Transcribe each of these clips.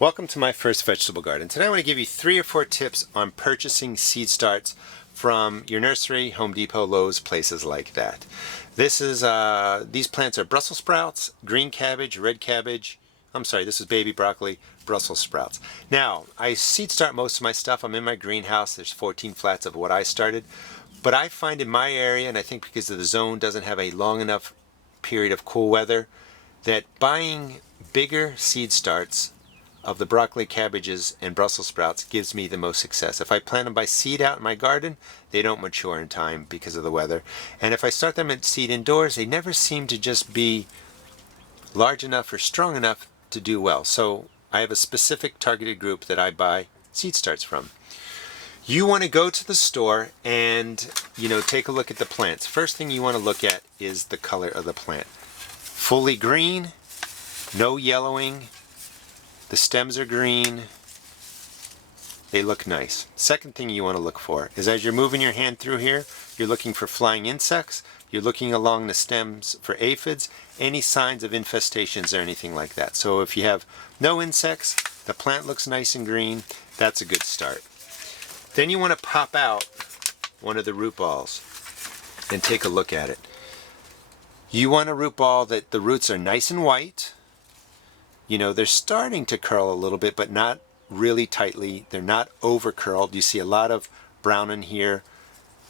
Welcome to my first vegetable garden. Today I want to give you 3 or 4 tips on purchasing seed starts from your nursery, Home Depot, Lowe's, places like that. These plants are Brussels sprouts, green cabbage, red cabbage. This is baby broccoli, Brussels sprouts. Now, I seed start most of my stuff. I'm in my greenhouse. There's 14 flats of what I started. But I find in my area, and I think because the zone doesn't have a long enough period of cool weather, that buying bigger seed starts of the broccoli, cabbages, and Brussels sprouts gives me the most success. If I plant them by seed out in my garden, they don't mature in time because of the weather. And if I start them at seed indoors, they never seem to just be large enough or strong enough to do well. So I have a specific targeted group that I buy seed starts from. You want to go to the store and, take a look at the plants. First thing you want to look at is the color of the plant. Fully green, no yellowing. The stems are green. They look nice. Second thing you want to look for is as you're moving your hand through here, you're looking for flying insects. You're looking along the stems for aphids, any signs of infestations or anything like that. So if you have no insects, the plant looks nice and green, that's a good start. Then you want to pop out one of the root balls and take a look at it. You want a root ball that the roots are nice and white. They're starting to curl a little bit, but not really tightly. They're not over curled. You see a lot of brown in here.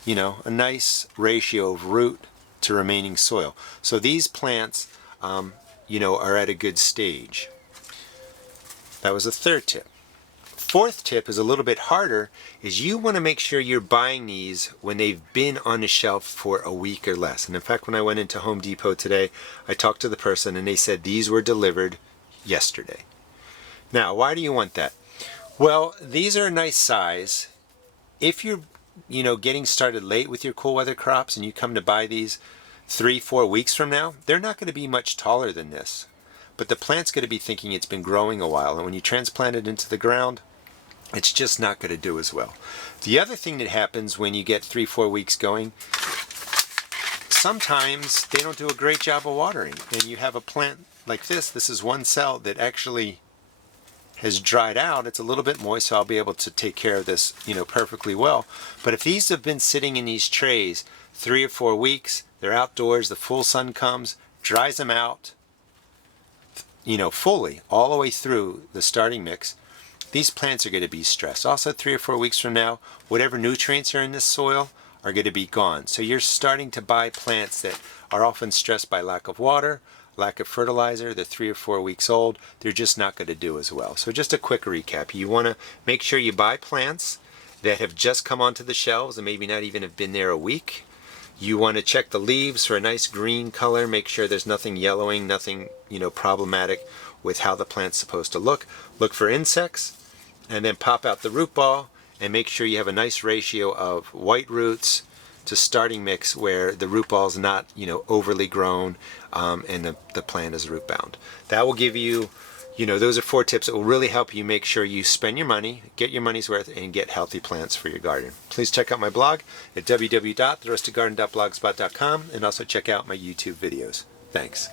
A nice ratio of root to remaining soil. So these plants, are at a good stage. That was the third tip. Fourth tip is a little bit harder, is you want to make sure you're buying these when they've been on the shelf for a week or less. And in fact, when I went into Home Depot today, I talked to the person and they said these were delivered yesterday. Now, why do you want that? Well, these are a nice size. If you're, getting started late with your cool weather crops and you come to buy these 3-4 weeks from now, they're not going to be much taller than this. But the plant's going to be thinking it's been growing a while, and when you transplant it into the ground, it's just not going to do as well. The other thing that happens when you get 3-4 weeks going, sometimes they don't do a great job of watering, and you have a plant like this. This is one cell that actually has dried out. It's a little bit moist, so I'll be able to take care of this, perfectly well. But if these have been sitting in these trays 3 or 4 weeks, they're outdoors, the full sun comes, dries them out, fully, all the way through the starting mix, these plants are going to be stressed. Also, 3 or 4 weeks from now, whatever nutrients are in this soil are going to be gone. So you're starting to buy plants that are often stressed by lack of water, lack of fertilizer. They're 3 or 4 weeks old. They're just not going to do as well. So just a quick recap. You want to make sure you buy plants that have just come onto the shelves and maybe not even have been there a week. You want to check the leaves for a nice green color. Make sure there's nothing yellowing, nothing, problematic with how the plant's supposed to look. Look for insects, and then pop out the root ball and make sure you have a nice ratio of white roots to starting mix where the root ball is not, overly grown, and the plant is root bound. That will give you, those are 4 tips that will really help you make sure you spend your money, get your money's worth, and get healthy plants for your garden. Please check out my blog at www.theroastedgarden.blogspot.com and also check out my YouTube videos. Thanks.